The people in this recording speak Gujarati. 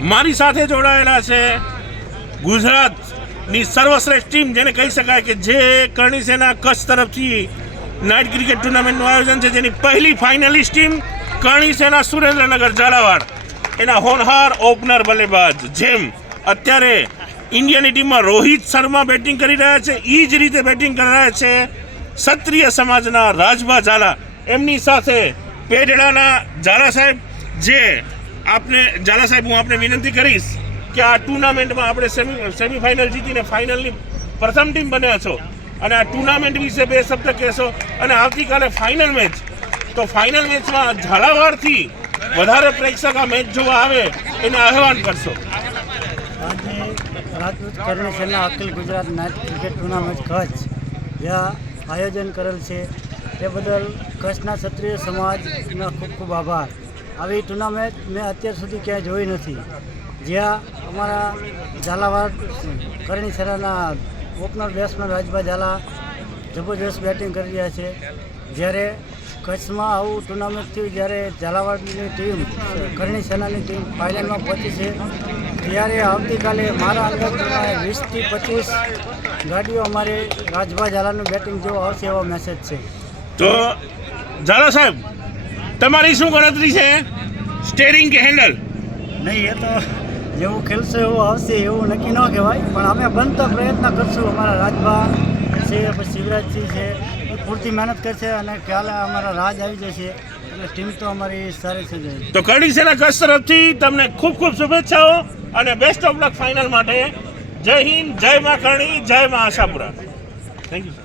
મારી સાથે જોડાયેલા છે ગુજરાતની સર્વશ્રેષ્ઠ ટીમ, જેને કહી શકાય કે જે કરણી સેના કચ્છ તરફથી નાઇટ ક્રિકેટ ટુર્નામેન્ટનું આયોજન છે, જેની પહેલી ફાઇનલિસ્ટ ટીમ કરણી સેના સુરેન્દ્રનગર ઝાલાવાડ, એના હોનહાર ઓપનર બલ્લેબાજ જેમ અત્યારે ઇન્ડિયાની ટીમમાં રોહિત શર્મા બેટિંગ કરી રહ્યા છે, એ જ રીતે બેટિંગ કરી રહ્યા છે ક્ષત્રિય સમાજના રાજભા ઝાલા. એમની સાથે પેઢડાના ઝાલા સાહેબ, જે આપને ઝાલા સાહેબ હું આપને વિનંતી કરીશ કે આ ટુર્નામેન્ટમાં આપણે સેમીફાઇનલ જીતીને ફાઇનલની પ્રથમ ટીમ બન્યા છો અને આ ટુર્નામેન્ટ વિશે બે શબ્દ કહેશો, અને આવતીકાલે ફાઇનલ મેચ, તો ફાઇનલ મેચમાં ઝાલાવાડથી વધારે પ્રેક્ષક આ મેચ જોવા આવે એને આહવાન કરશો. આજે રાજપૂત કરણી સેના અખિલ Gujarat night cricket tournament Kutch જ્યાં આયોજન કરેલ છે તે બદલ કચ્છના ક્ષત્રિય સમાજનો ખૂબ ખૂબ આભાર. આવી ટુર્નામેન્ટ મેં અત્યાર સુધી ક્યાંય જોઈ નથી, જ્યાં અમારા ઝાલાવાડ કરણી સેનાના ઓપનર બેટ્સમેન રાજભા ઝાલા જબરજસ્ત બેટિંગ કરી રહ્યા છે. જ્યારે કચ્છમાં આવું ટુર્નામેન્ટ થયું, જ્યારે ઝાલાવાડની ટીમ કરણી સેનાની ટીમ ફાઇનલમાં પહોંચી છે, ત્યારે આવતીકાલે મારા અંદાજ 20થી 25 ગાડીઓ અમારે રાજભા ઝાલાનું બેટિંગ જોવા આવશે એવો મેસેજ છે. તો ઝાલા સાહેબ, તમારી શું ગણતરી છે, સ્ટેરિંગ કે હેન્ડલ? નહીં, એ તો જેવું ખેલશો એવું આવશે એવું નક્કી ન કહેવાય, પણ અમે બનતા પ્રયત્ન કરશું. અમારા રાજભા છે, પછી શિવરાજસિંહ છે, એ પૂરતી મહેનત કરશે અને કાલે અમારા રાજ આવી જશે, એટલે ટીમ તો અમારી સારી છે. તો કરણી સેના કચ્છ તરફથી તમને ખૂબ ખૂબ શુભેચ્છાઓ અને બેસ્ટ ઓફ લક ફાઇનલ માટે. જય હિન્દ, જય મા કરણી, જય મા આશાપુરા. Thank you.